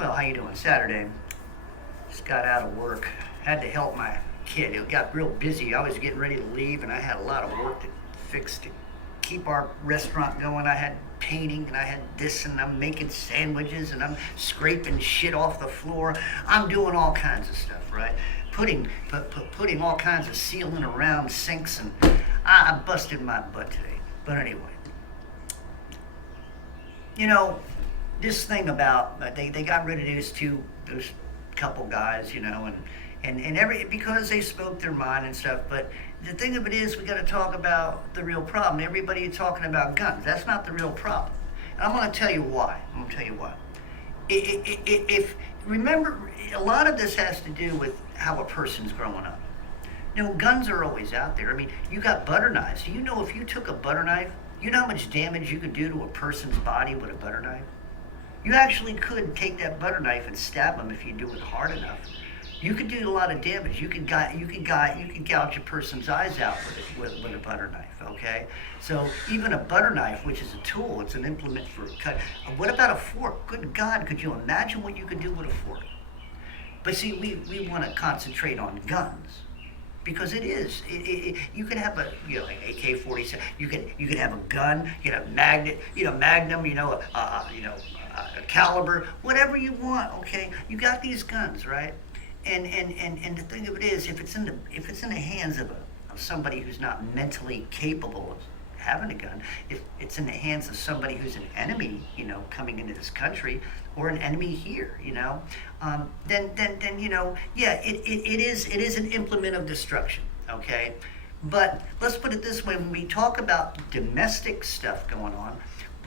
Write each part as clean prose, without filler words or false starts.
Well, how you doing? Saturday. Just got out of work. Had to help my kid. It got real busy. I was getting ready to leave, and I had a lot of work to fix to keep our restaurant going. I had painting, and I had this, and I'm making sandwiches, and I'm scraping shit off the floor. I'm doing all kinds of stuff, right? Putting all kinds of sealing around sinks, and I busted my butt today. But anyway, you know, this thing about they got rid of those couple guys, and every because they spoke their mind and stuff. But the thing of it is, we got to talk about the real problem. Everybody talking about guns. That's not the real problem. And I'm going to tell you why. I'm going to tell you why. If remember, a lot of this has to do with how a person's growing up. Guns are always out there. I mean, you got butter knives. Do you know if you took a butter knife, you know how much damage you could do to a person's body with a butter knife? You actually could take that butter knife and stab them if you do it hard enough. You could do a lot of damage. You could gouge a person's eyes out with a butter knife. Okay, so even a butter knife, which is a tool, it's an implement for cut. What about a fork? Good God, could you imagine what you could do with a fork? But see, we want to concentrate on guns. Because it is, you can have like AK-47. You can have a gun, Magnum, a caliber, whatever you want. Okay, you got these guns, right? And the thing of it is, if it's in the hands of somebody who's not mentally capable of having a gun, if it's in the hands of somebody who's an enemy, coming into this country, or an enemy here, then yeah, it is an implement of destruction, okay? But let's put it this way: when we talk about domestic stuff going on,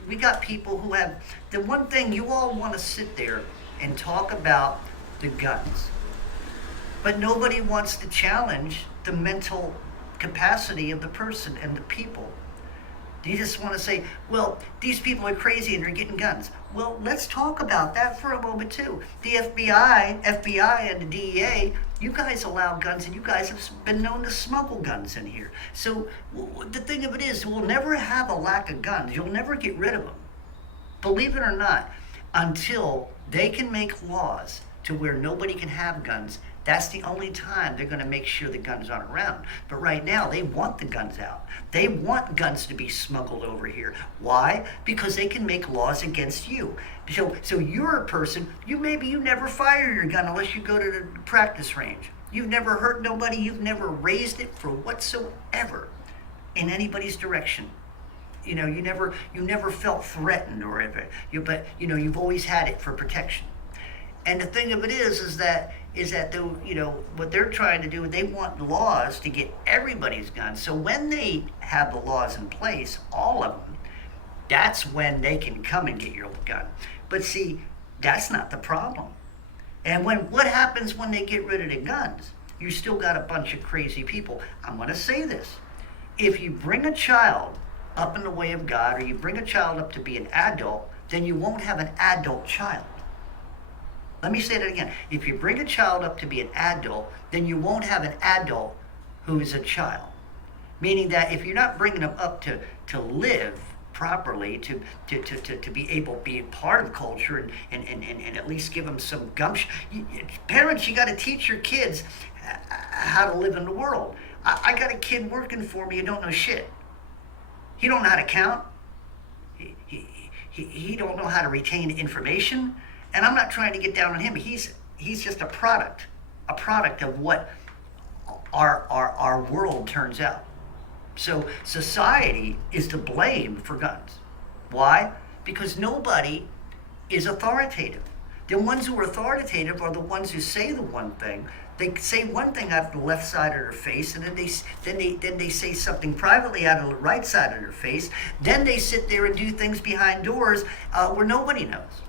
we got people who have the one thing you all want to sit there and talk about the guns, but nobody wants to challenge the mental capacity of the person and the people. You just want to say, well, these people are crazy and they're getting guns. Well, let's talk about that for a moment too. The FBI and the DEA, you guys allow guns, and you guys have been known to smuggle guns in here. So the thing of it is, we'll never have a lack of guns. You'll never get rid of them, believe it or not, until they can make laws to where nobody can have guns. That's the only time they're going to make sure the guns aren't around. But right now, they want the guns out. They want guns to be smuggled over here. Why? Because they can make laws against you. So you're a person, you never fire your gun unless you go to the practice range. You've never hurt nobody. You've never raised it for whatsoever in anybody's direction. You never felt threatened or ever. But you've always had it for protection. And the thing of it is that what they're trying to do, they want laws to get everybody's guns. So when they have the laws in place, all of them, that's when they can come and get your gun. But see, that's not the problem. And what happens when they get rid of the guns? You still got a bunch of crazy people. I'm going to say this. If you bring a child up in the way of God, or you bring a child up to be an adult, then you won't have an adult child. Let me say that again. If you bring a child up to be an adult, then you won't have an adult who is a child. Meaning that if you're not bringing them up to live properly, to be able to be a part of culture and at least give them some gumption. Parents, you got to teach your kids how to live in the world. I got a kid working for me who don't know shit. He don't know how to count. He don't know how to retain information. And I'm not trying to get down on him. He's just a product of what our world turns out. So society is to blame for guns. Why? Because nobody is authoritative. The ones who are authoritative are the ones who say the one thing. They say one thing out of the left side of their face, and then they say something privately out of the right side of their face. Then they sit there and do things behind doors where nobody knows.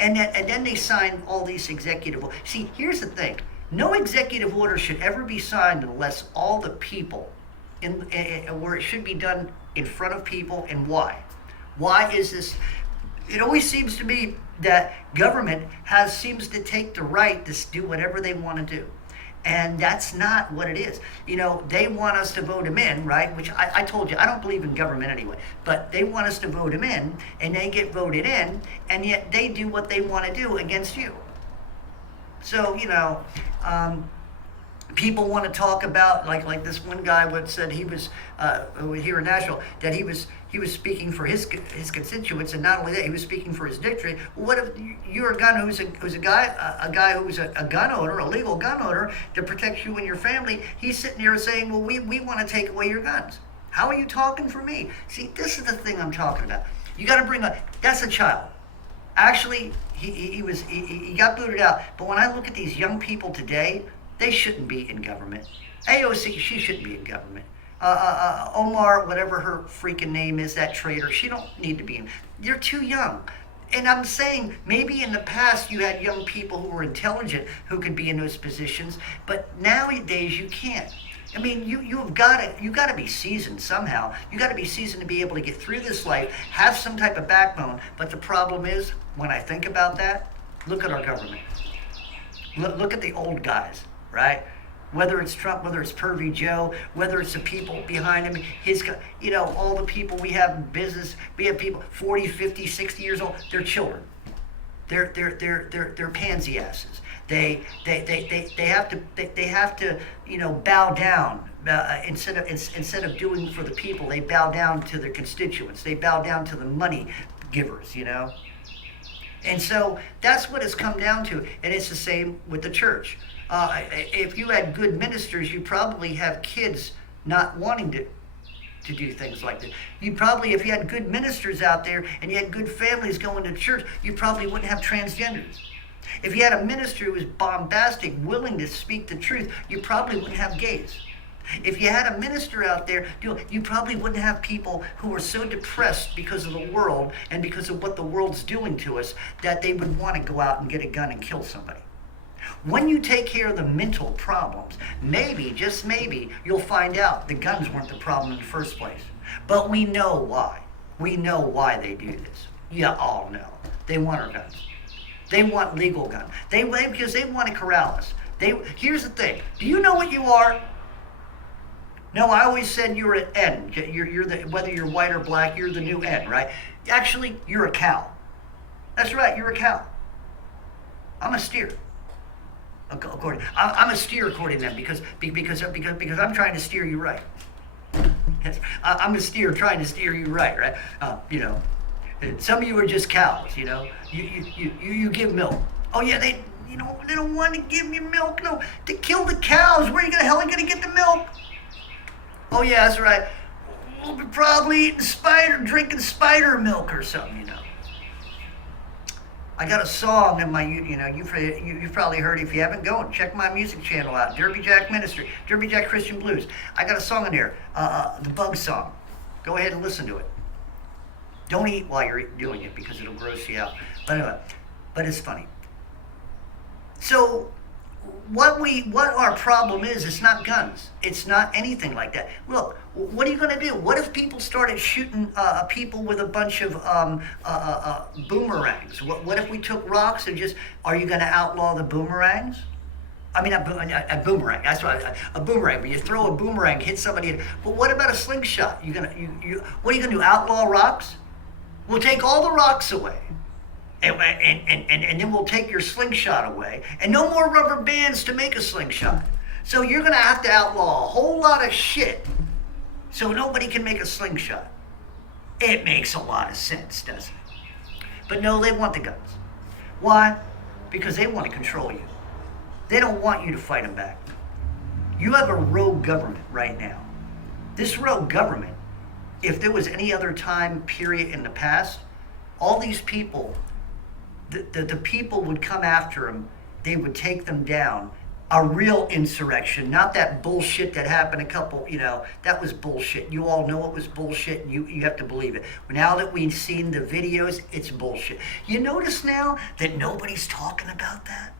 And then they sign all these executive orders. See, here's the thing. No executive order should ever be signed unless all the people, where it should be done in front of people. And why? Why is this? It always seems to me that government seems to take the right to do whatever they want to do. And that's not what it is. They want us to vote him in, right? Which I told you, I don't believe in government anyway. But they want us to vote him in, and they get voted in, and yet they do what they want to do against you. So, people want to talk about, like this one guy would said he was here in Nashville, that he was speaking for his constituents, and not only that, he was speaking for his district. Well, what if you're a gun who's a guy who's a gun owner, a legal gun owner, to protect you and your family? He's sitting here saying, well, we want to take away your guns. How are you talking for me? See, this is the thing I'm talking about. You got to that's a child. Actually, he got booted out. But when I look at these young people today, they shouldn't be in government. AOC, she shouldn't be in government. Omar, whatever her freaking name is, that traitor, she don't need to be in. They're too young. And I'm saying maybe in the past you had young people who were intelligent who could be in those positions, but nowadays you can't. I mean, you've got to be seasoned somehow. You got to be seasoned to be able to get through this life, have some type of backbone. But the problem is, when I think about that, look at our government. Look at the old guys, right? Whether it's Trump, whether it's Pervy Joe, whether it's the people behind him, all the people we have in business, we have people 40, 50, 60 years old, they're children. They're pansy asses. They have to bow down instead of doing for the people. They bow down to their constituents. They bow down to the money givers. And so that's what it's come down to. And it's the same with the church. If you had good ministers, you probably have kids not wanting to do things like that. You probably, if you had good ministers out there and you had good families going to church, you probably wouldn't have transgenders. If you had a minister who was bombastic, willing to speak the truth, you probably wouldn't have gays. If you had a minister out there, you probably wouldn't have people who were so depressed because of the world and because of what the world's doing to us that they would want to go out and get a gun and kill somebody. When you take care of the mental problems, maybe, just maybe, you'll find out the guns weren't the problem in the first place. But we know why. We know why they do this. You all know. They want our guns. They want legal guns. Because they want to corral us. Here's the thing. Do you know what you are? No, I always said you're an N. Whether you're white or black, you're the new N, right? Actually, you're a cow. That's right, you're a cow. I'm a steer. I'm a steer according to them because I'm trying to steer you right. I'm a steer trying to steer you right? Some of you are just cows. You give milk. Oh yeah, they don't want to give me milk. No, to kill the cows. Where are you gonna get the milk? Oh yeah, that's right. We'll be probably drinking spider milk or something. I got a song in my, you've probably heard it. If you haven't, go and check my music channel out, Derby Jack Ministry, Derby Jack Christian Blues. I got a song in there, the Bug Song. Go ahead and listen to it. Don't eat while you're doing it because it'll gross you out. But anyway, but it's funny. So what our problem is, it's not guns. It's not anything like that. Look, what are you going to do? What if people started shooting people with a bunch of boomerangs? What if we took rocks and are you going to outlaw the boomerangs? I mean, a boomerang. That's right, a boomerang. But you throw a boomerang, hit somebody. But what about a slingshot? What are you going to do? Outlaw rocks? We'll take all the rocks away. And then we'll take your slingshot away. And no more rubber bands to make a slingshot. So you're going to have to outlaw a whole lot of shit so nobody can make a slingshot. It makes a lot of sense, doesn't it? But no, they want the guns. Why? Because they want to control you. They don't want you to fight them back. You have a rogue government right now. This rogue government, if there was any other time period in the past, all these people, the people would come after them. They would take them down. A real insurrection, not that bullshit that happened that was bullshit. You all know it was bullshit, and you have to believe it. Now that we've seen the videos, it's bullshit. You notice now that nobody's talking about that?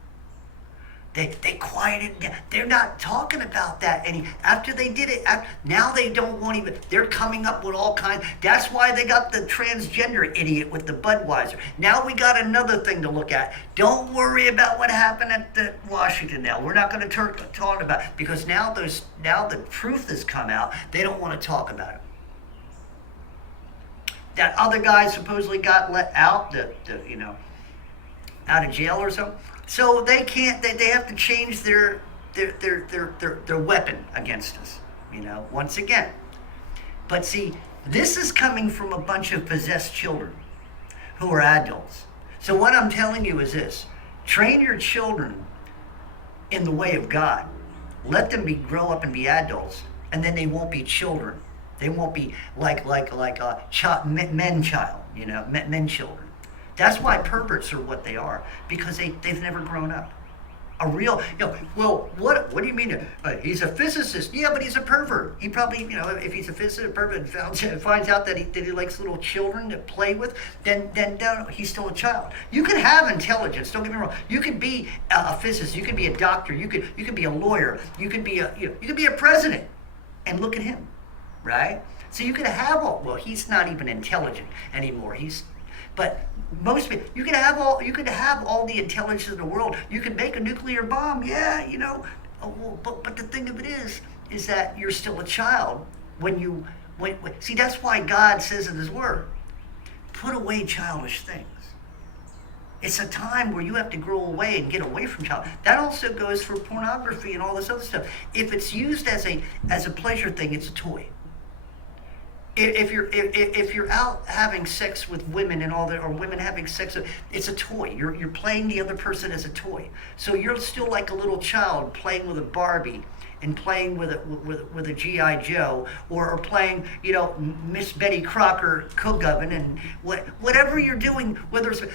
They quieted down. They're not talking about that after they did it. Now they don't want even. They're coming up with all kinds. That's why they got the transgender idiot with the Budweiser. Now we got another thing to look at. Don't worry about what happened at the Washington. Now we're not going to talk about it because now the truth has come out. They don't want to talk about it. That other guy supposedly got let out. Out of jail or something. So they can't. They have to change their weapon against us. Once again. But see, this is coming from a bunch of possessed children who are adults. So what I'm telling you is this: train your children in the way of God. Let them grow up and be adults, and then they won't be children. They won't be like a men children. That's why perverts are what they are, because they've never grown up. A real, well, what do you mean? He's a physicist. Yeah, but he's a pervert. He probably, if he's a physicist, a pervert, finds out that he likes little children to play with, then he's still a child. You can have intelligence. Don't get me wrong. You can be a physicist. You can be a doctor. You can be a lawyer. You can be a president. And look at him, right? So you can have all. Well, he's not even intelligent anymore. But most people, you could have all the intelligence in the world. You could make a nuclear bomb, yeah, But the thing of it is that you're still a child see, that's why God says in His Word, put away childish things. It's a time where you have to grow away and get away from child. That also goes for pornography and all this other stuff. If it's used as a pleasure thing, it's a toy. If you're out having sex with women and all that, or women having sex, it's a toy. You're playing the other person as a toy. So you're still like a little child playing with a Barbie and playing with a G.I. Joe, or playing Miss Betty Crocker cook oven, and whatever you're doing,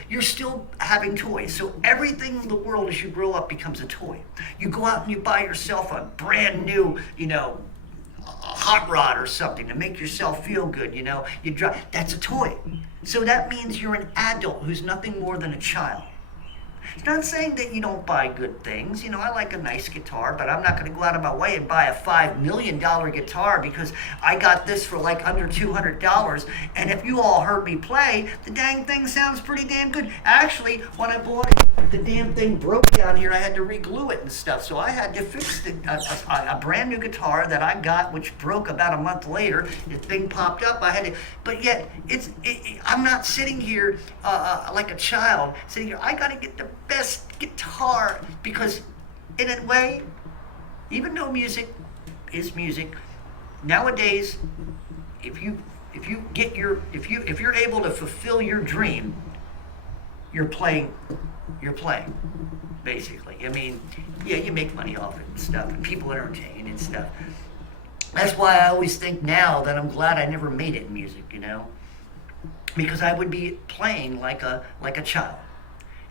you're still having toys. So everything in the world as you grow up becomes a toy. You go out and you buy yourself a brand new a hot rod or something to make yourself feel good, you drive. That's a toy. So that means you're an adult who's nothing more than a child. It's not saying that you don't buy good things. I like a nice guitar, but I'm not going to go out of my way and buy a $5 million guitar because I got this for like under $200. And if you all heard me play, the dang thing sounds pretty damn good. Actually, when I bought it, the damn thing broke down here. I had to re-glue it and stuff. So I had to fix a brand new guitar that I got, which broke about a month later. The thing popped up. But yet I'm not sitting here like a child sitting here. I got to get the best guitar, because in a way, even though music is music, nowadays, if you're able to fulfill your dream, you're playing, basically. I mean, yeah, you make money off it and stuff, and people entertain and stuff. That's why I always think now that I'm glad I never made it in music, because I would be playing like a child.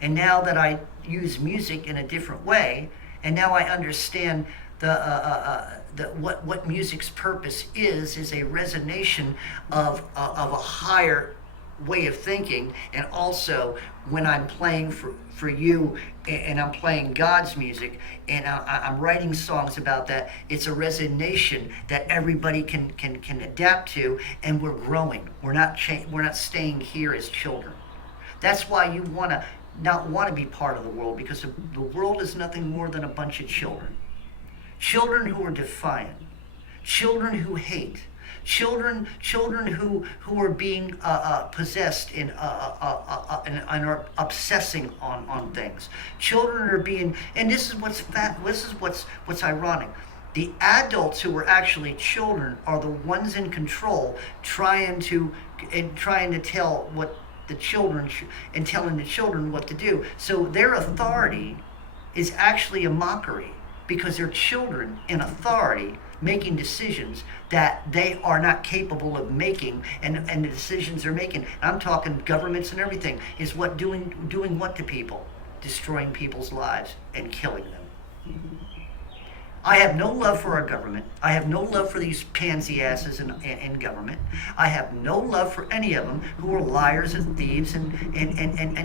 And now that I use music in a different way, and now I understand what music's purpose is a resonation of a higher way of thinking, and also when I'm playing for you and I'm playing God's music and I'm writing songs about that, it's a resonation that everybody can adapt to, and we're growing. We're not staying here as children. That's why you not want to be part of the world, because the world is nothing more than a bunch of children. Children who are defiant. Children who hate. Children who are being possessed and are obsessing on things. Children are being, and this is what's ironic. The adults who are actually children are the ones in control, trying to tell what the children and telling the children what to do. So their authority is actually a mockery, because they're children in authority making decisions that they are not capable of making, and the decisions they're making, I'm talking governments and everything, is what doing what to people? Destroying people's lives and killing them. I have no love for our government. I have no love for these pansy asses in government. I have no love for any of them who are liars and thieves and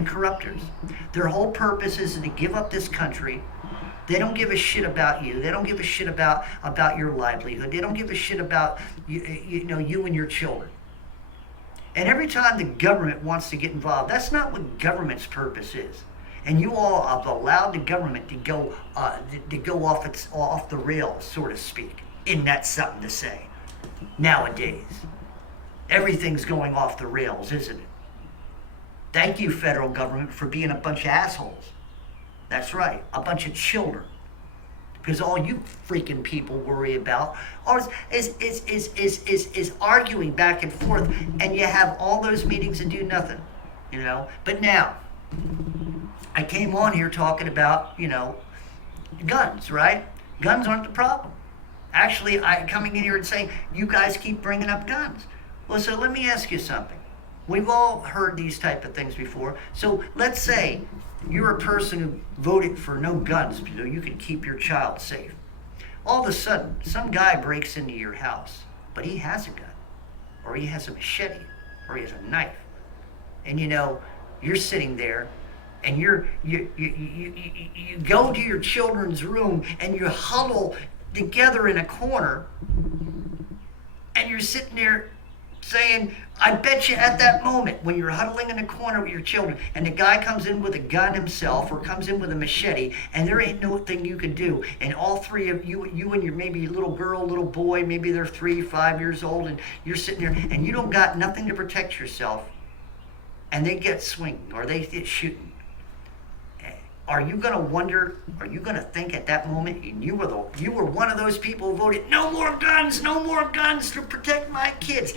corruptors. Their whole purpose is to give up this country They don't give a shit about you. They don't give a shit about your livelihood. They don't give a shit about you and your children. And every time the government wants to get involved, that's not what government's purpose is. And you all have allowed the government to go off the rails, so to speak. Isn't that something to say? Nowadays, everything's going off the rails, isn't it? Thank you, federal government, for being a bunch of assholes. That's right, a bunch of children. Because all you freaking people worry about is arguing back and forth, and you have all those meetings and do nothing, But now, I came on here talking about, guns, right? Guns aren't the problem. Actually, I'm coming in here and saying, you guys keep bringing up guns. Well, so let me ask you something. We've all heard these type of things before. So let's say you're a person who voted for no guns so you can keep your child safe. All of a sudden, some guy breaks into your house, but he has a gun, or he has a machete, or he has a knife. And you're sitting there, and you go to your children's room, and you huddle together in a corner, and you're sitting there saying, I bet you at that moment when you're huddling in a corner with your children and the guy comes in with a gun himself or comes in with a machete and there ain't no thing you can do, and all three of you and your maybe little girl, little boy, maybe they're 3, 5 years old, and you're sitting there and you don't got nothing to protect yourself, and they get swinging or they get shooting. Are you going to wonder, are you going to think at that moment, and you were one of those people who voted, no more guns to protect my kids.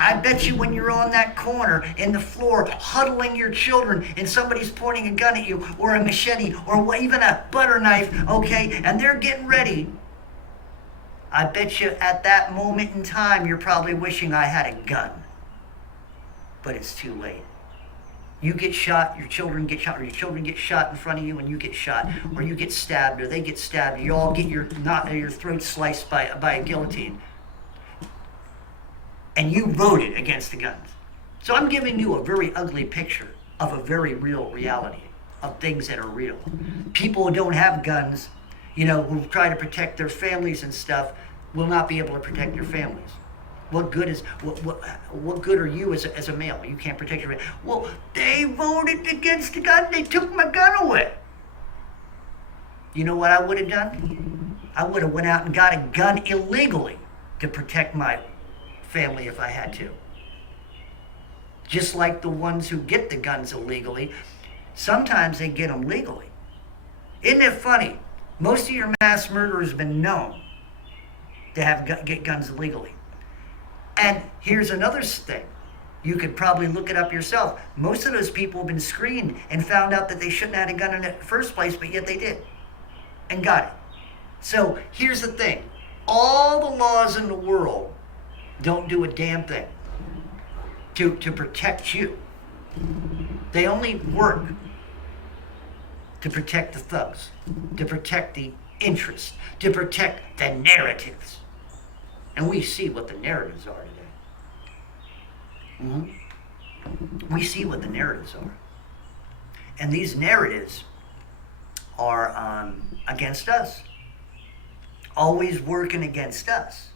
I bet you when you're on that corner in the floor huddling your children and somebody's pointing a gun at you or a machete or even a butter knife, okay, and they're getting ready, I bet you at that moment in time you're probably wishing I had a gun. But it's too late. You get shot, your children get shot, or your children get shot in front of you and you get shot, or you get stabbed, or they get stabbed. You all get your throat sliced by a guillotine. And you voted against the guns. So I'm giving you a very ugly picture of a very real reality, of things that are real. People who don't have guns, who try to protect their families and stuff, will not be able to protect their families. What good are you as a male? You can't protect your family. Well, they voted against the gun. They took my gun away. You know what I would have done? I would have went out and got a gun illegally to protect my family if I had to. Just like the ones who get the guns illegally, sometimes they get them legally. Isn't it funny? Most of your mass murderers have been known to get guns illegally. And here's another thing. You could probably look it up yourself. Most of those people have been screened and found out that they shouldn't have had a gun in the first place, but yet they did. And got it. So here's the thing. All the laws in the world don't do a damn thing to protect you. They only work to protect the thugs, to protect the interests, to protect the narratives. And we see what the narratives are today. We see what the narratives are. And these narratives are against us. Always working against us.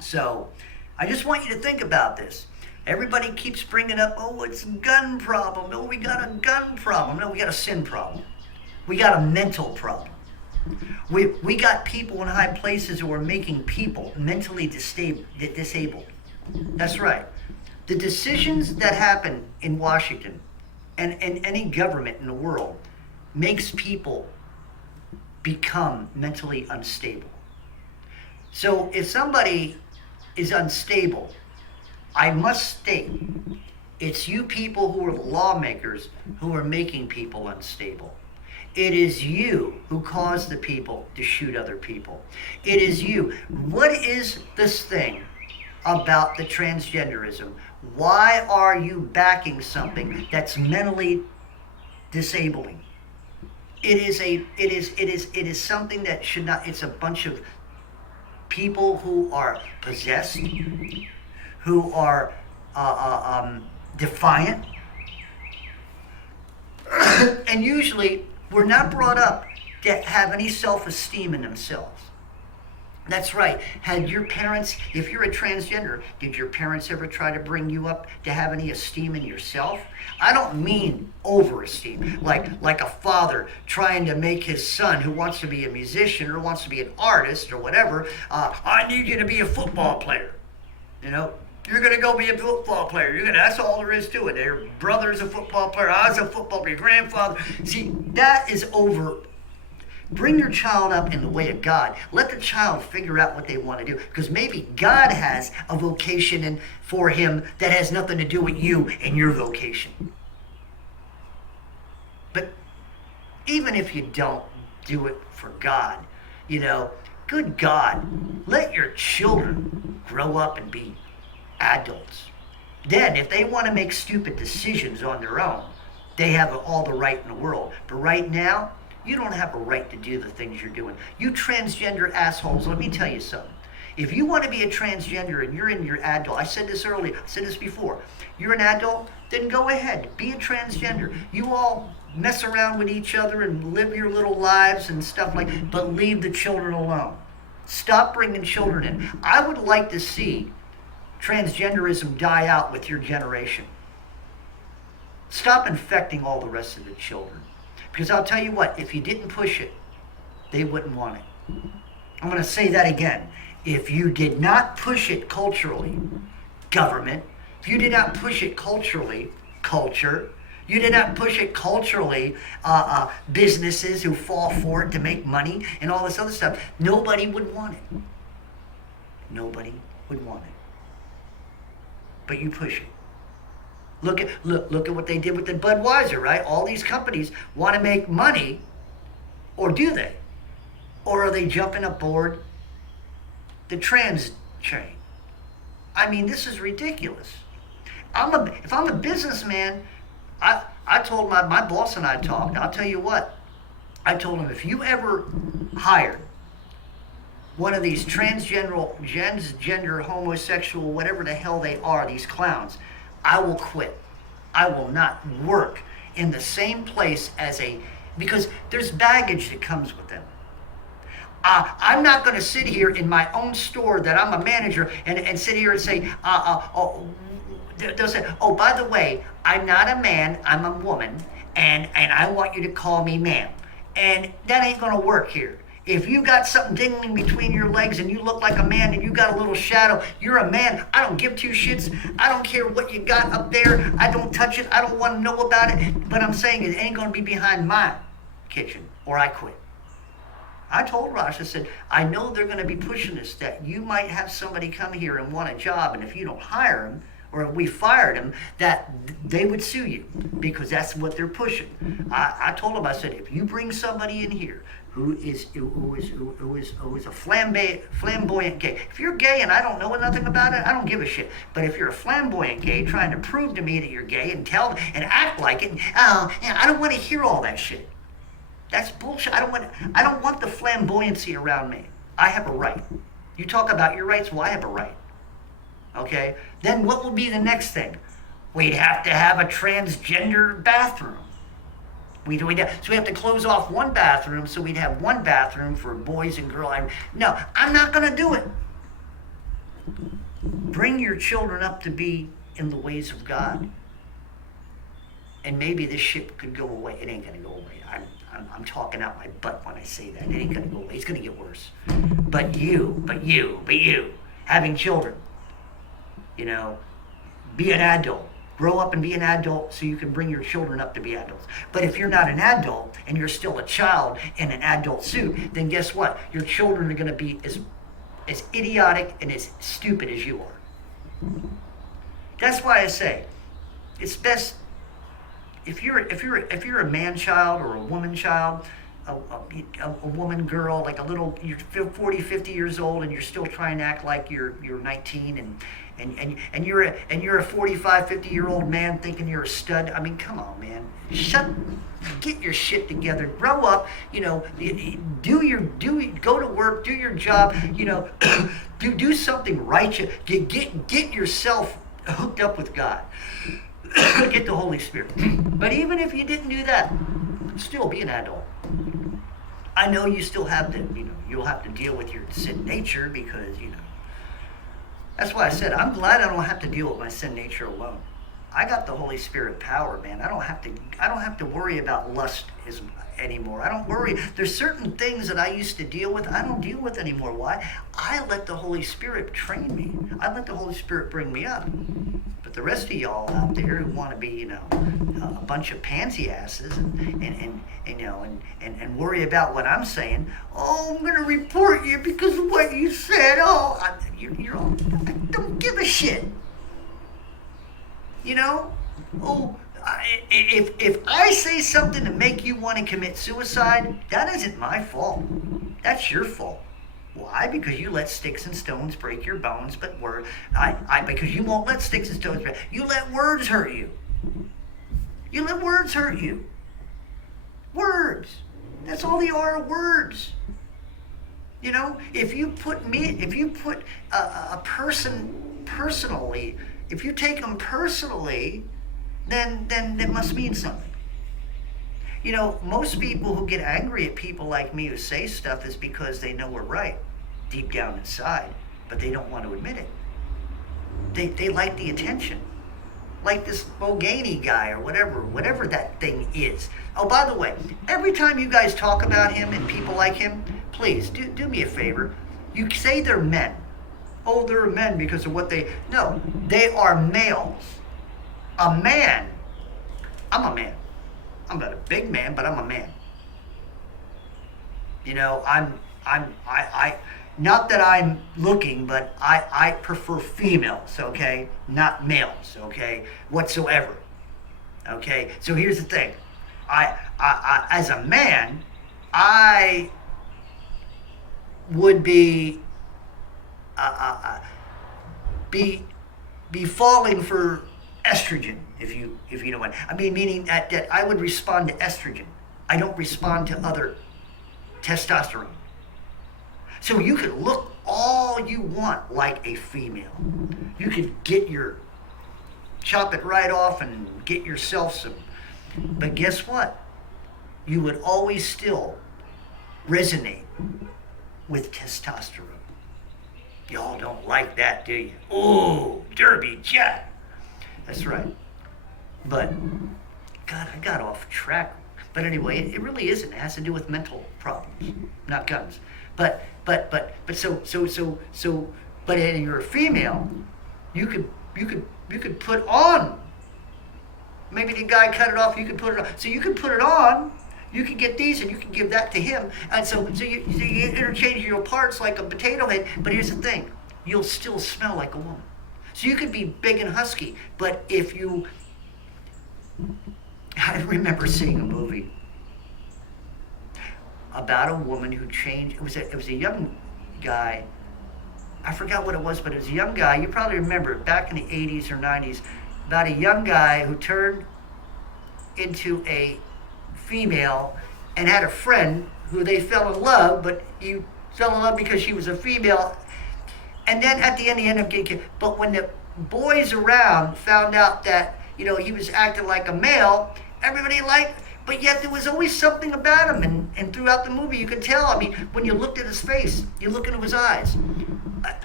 So, I just want you to think about this. Everybody keeps bringing up, it's a gun problem. No, we got a gun problem. No, we got a sin problem. We got a mental problem. We got people in high places who are making people mentally disabled. That's right. The decisions that happen in Washington and any government in the world makes people become mentally unstable. So if somebody is unstable, I must state, it's you people who are the lawmakers who are making people unstable. It is you who caused the people to shoot other people. It is you. What is this thing about the transgenderism? Why are you backing something that's mentally disabling? It is something that should not. It's a bunch of people who are possessed, who are defiant, and usually we're not brought up that have any self-esteem in themselves. That's right. Had your parents, if you're a transgender, did your parents ever try to bring you up to have any esteem in yourself? I don't mean over-esteem, like a father trying to make his son who wants to be a musician or wants to be an artist or whatever, I need you to be a football player. You know, you're going to go be a football player. That's all there is to it. Your brother's a football player. I was a football player. Your grandfather. See, that is over. Bring your child up in the way of God. Let the child figure out what they want to do. Because maybe God has a vocation for him that has nothing to do with you and your vocation. But even if you don't do it for God, good God, let your children grow up and be adults. Then, if they want to make stupid decisions on their own, they have all the right in the world. But right now, you don't have a right to do the things you're doing. You transgender assholes, let me tell you something. If you want to be a transgender and you're in your adult, I said this earlier, I said this before, you're an adult, then go ahead, be a transgender. You all mess around with each other and live your little lives and stuff like that, but leave the children alone. Stop bringing children in. I would like to see transgenderism die out with your generation. Stop infecting all the rest of the children. Because I'll tell you what, if you didn't push it, they wouldn't want it. I'm going to say that again. If you did not push it culturally, government, if you did not push it culturally, culture, you did not push it culturally, businesses who fall for it to make money and all this other stuff, nobody would want it. Nobody would want it. But you push it. Look at what they did with the Budweiser, right? All these companies want to make money, or do they? Or are they jumping aboard the trans train? I mean, this is ridiculous. If I'm a businessman, I told my boss and I talked. I'll tell you what. I told him, if you ever hire one of these transgender, homosexual, whatever the hell they are, these clowns, I will quit. I will not work in the same place because there's baggage that comes with them. I'm not going to sit here in my own store that I'm a manager and sit here and say, they'll say, oh, by the way, I'm not a man, I'm a woman, and I want you to call me ma'am. And that ain't going to work here. If you got something dingling between your legs and you look like a man and you got a little shadow, you're a man. I don't give two shits. I don't care what you got up there. I don't touch it. I don't want to know about it. But I'm saying it ain't going to be behind my kitchen or I quit. I told Rosh, I said, I know they're going to be pushing this, that you might have somebody come here and want a job, and if you don't hire them, or if we fired them, that they would sue you, because that's what they're pushing. I told them, I said, if you bring somebody in here who is a flamboyant gay. If you're gay and I don't know nothing about it, I don't give a shit. But if you're a flamboyant gay trying to prove to me that you're gay and act like it, I don't want to hear all that shit. That's bullshit. I don't want the flamboyancy around me. I have a right. You talk about your rights, well, I have a right. Okay? Then what will be the next thing? We'd have to have a transgender bathroom. So we have to close off one bathroom, so we'd have one bathroom for boys and girls. No, I'm not going to do it. Bring your children up to be in the ways of God. And maybe this shit could go away. It ain't going to go away. I'm talking out my butt when I say that. It ain't going to go away. It's going to get worse. But you, having children, be an adult. Grow up and be an adult so you can bring your children up to be adults. But if you're not an adult and you're still a child in an adult suit, then guess what? Your children are going to be as idiotic and as stupid as you are. That's why I say it's best if you're a man child or a woman child, a woman girl, like you're 40, 50 years old and you're still trying to act like you're 19 and you're a 45, 50-year-old man thinking you're a stud. I mean, come on, man. Get your shit together. Grow up, go to work, do your job, do something righteous. Get yourself hooked up with God. Get the Holy Spirit. But even if you didn't do that, still be an adult. I know you still have to, you'll have to deal with your sin nature because, that's why I said I'm glad I don't have to deal with my sin nature alone. I got the Holy Spirit power, man. I don't have to worry about lust anymore. I don't worry. There's certain things that I used to deal with, I don't deal with anymore. Why? I let the Holy Spirit train me. I let the Holy Spirit bring me up. But the rest of y'all out there who want to be, a bunch of pansy asses and worry about what I'm saying. Oh, I'm going to report you because of what you said. Oh, you're all, I don't give a shit. Oh, if I say something to make you want to commit suicide, that isn't my fault. That's your fault. Why? Because you let sticks and stones break your bones, but because you won't let sticks and stones break. You let words hurt you. You let words hurt you. Words. That's all they are, words. If you put a person personally, if you take them personally, then it must mean something. Most people who get angry at people like me who say stuff is because they know we're right, deep down inside, but they don't want to admit it. They like the attention. Like this Boganey guy or whatever that thing is. Oh, by the way, every time you guys talk about him and people like him, please do me a favor. You say they're men. Oh, they're men because of what no, they are males. A man. I'm a man. I'm not a big man, but I'm a man. I not that I'm looking, but I prefer females, okay? Not males, okay? Whatsoever. Okay? So here's the thing. I as a man, I would be falling for estrogen, if you know what I mean, meaning that I would respond to estrogen. I don't respond to other testosterone. So you could look all you want like a female. You could chop it right off and get yourself some. But guess what? You would always still resonate with testosterone. Y'all don't like that, do you? Oh, Derby Jack. That's right. But, God, I got off track. But anyway, it really isn't. It has to do with mental problems, not guns. But you're a female, you could put on. Maybe the guy cut it off, you could put it on. So you could put it on, you could get these and you could give that to him. And so you interchange your parts like a potato head, but here's the thing, you'll still smell like a woman. So you could be big and husky, but I remember seeing a movie about a woman who changed. It was a young guy. I forgot what it was, but it was a young guy. You probably remember it back in the 80s or 90s, about a young guy who turned into a female and had a friend who they fell in love, but he fell in love because she was a female. And then at the end, he ended up getting killed. But when the boys around found out that, he was acting like a male, everybody liked. But yet there was always something about him, and throughout the movie you could tell. I mean, when you looked at his face, you look into his eyes.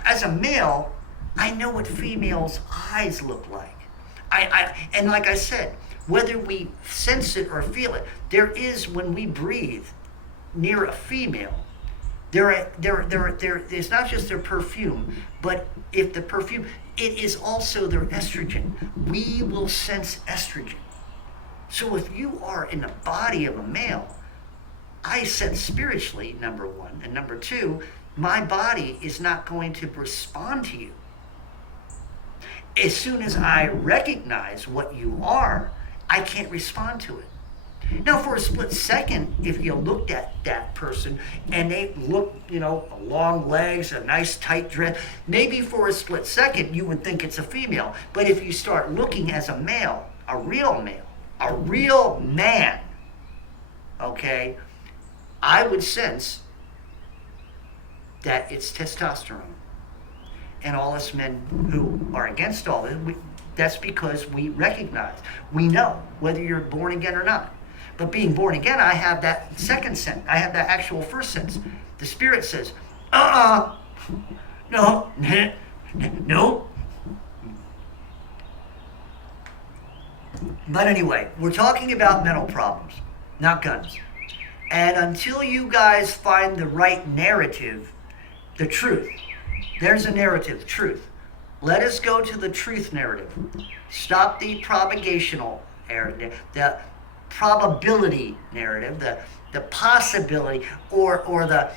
As a male, I know what females' eyes look like. And like I said, whether we sense it or feel it, there is, when we breathe near a female, it's not just their perfume, but if the perfume, it is also their estrogen. We will sense estrogen. So if you are in the body of a male, I sense spiritually, number one. And number two, my body is not going to respond to you. As soon as I recognize what you are, I can't respond to it. Now, for a split second, if you looked at that person and they look, long legs, a nice tight dress, maybe for a split second you would think it's a female. But if you start looking as a male, a real man, okay, I would sense that it's testosterone. And all us men who are against all this, that's because we recognize, we know whether you're born again or not. But being born again, I have that second sense. I have that actual first sense. The Spirit says, no, no. But anyway, we're talking about mental problems, not guns. And until you guys find the right narrative, the truth, there's a narrative, truth. Let us go to the truth narrative. Stop the propagational narrative, the probability narrative, the possibility, or the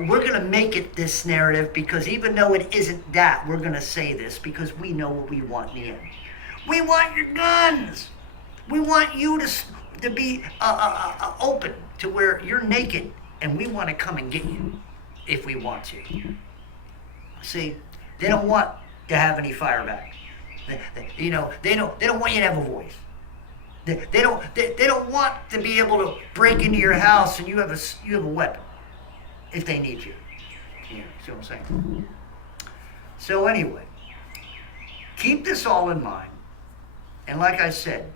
we're going to make it this narrative because even though it isn't that, we're going to say this because we know what we want in the end. We want your guns. We want you to be open to where you're naked, and we want to come and get you if we want to. See, they don't want to have any fire back. They don't want you to have a voice. They don't want to be able to break into your house and you have a weapon if they need you. Yeah, see what I'm saying? So anyway, keep this all in mind. And like I said,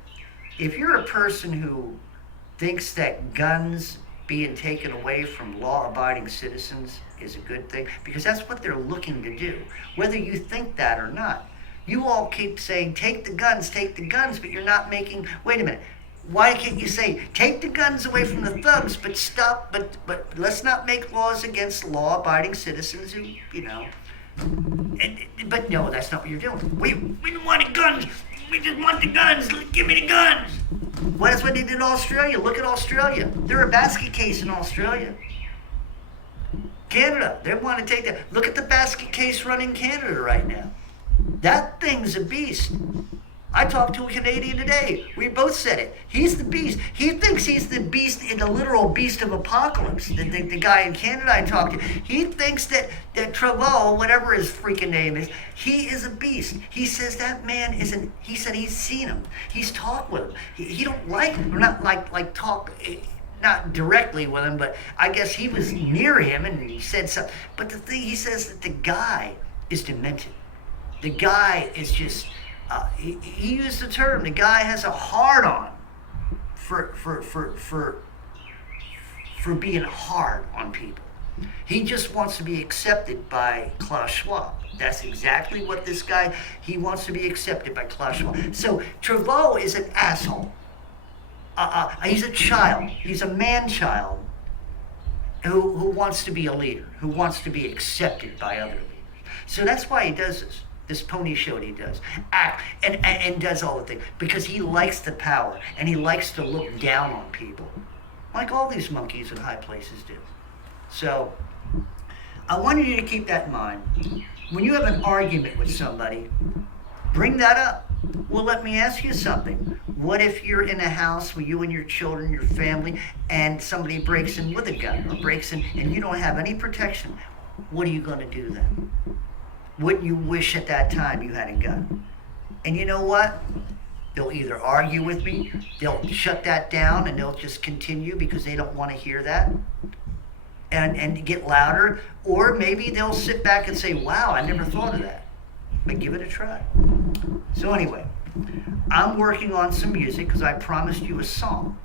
if you're a person who thinks that guns being taken away from law-abiding citizens is a good thing, because that's what they're looking to do, whether you think that or not. You all keep saying, take the guns, but you're not making, wait a minute, why can't you say, take the guns away from the thugs, but stop, but let's not make laws against law-abiding citizens who, but no, that's not what you're doing. We don't want the guns. We just want the guns. Give me the guns. Well, that's what they did in Australia. Look at Australia. They're a basket case in Australia. Canada, they want to take that. Look at the basket case run in Canada right now. That thing's a beast. I talked to a Canadian today. We both said it. He's the beast. He thinks he's the beast, in the literal beast of apocalypse. The guy in Canada I talked to, he thinks that Trudeau, whatever his freaking name is, he is a beast. He says that man isn't. He said he's seen him. He's talked with him. He don't like him, or not like talk. Not directly with him, but I guess he was near him and he said something. But the thing, he says that the guy is demented. The guy is just. He used the term. The guy has a hard on for being hard on people. He just wants to be accepted by Klaus Schwab. That's exactly what this guy. He wants to be accepted by Klaus Schwab. So Trudeau is an asshole. He's a child. He's a man-child who wants to be a leader, who wants to be accepted by other leaders. So that's why he does this. This pony show that he does, act and does all the things because he likes the power and he likes to look down on people, like all these monkeys in high places do. So I wanted you to keep that in mind. When you have an argument with somebody, bring that up. Well, let me ask you something. What if you're in a house with you and your children, your family, and somebody breaks in with a gun or breaks in and you don't have any protection? What are you going to do then? Wouldn't you wish at that time you had a gun? And you know what? They'll either argue with me, they'll shut that down, and they'll just continue because they don't want to hear that and get louder, or maybe they'll sit back and say, wow, I never thought of that. But give it a try. So anyway, I'm working on some music because I promised you a song.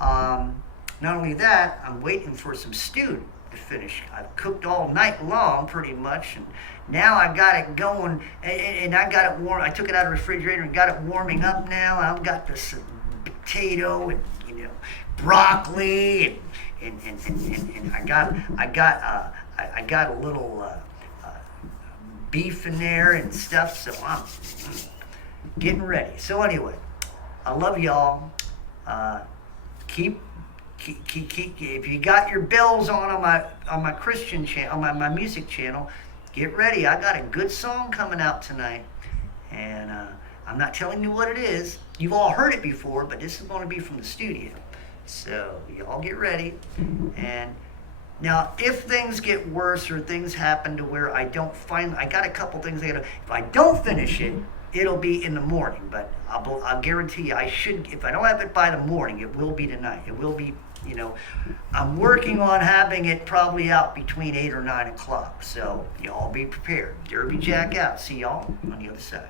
Not only that, I'm waiting for some stew to finish. I've cooked all night long pretty much, and now I got it going, and I got it warm. I took it out of the refrigerator and got it warming up now. I've got this potato and broccoli and I got a little beef in there and stuff. So I'm getting ready. So anyway, I love y'all. Keep if you got your bells on my Christian channel, on my music channel, get ready. I got a good song coming out tonight, and I'm not telling you what it is. You've all heard it before, but this is going to be from the studio. So y'all get ready. And now, if things get worse or things happen to where I got a couple things if I don't finish it, it'll be in the morning. But I'll guarantee you, if I don't have it by the morning, it will be tonight. It will be. I'm working on having it probably out between 8 or 9 o'clock. So y'all be prepared. Derby Jack out. See y'all on the other side.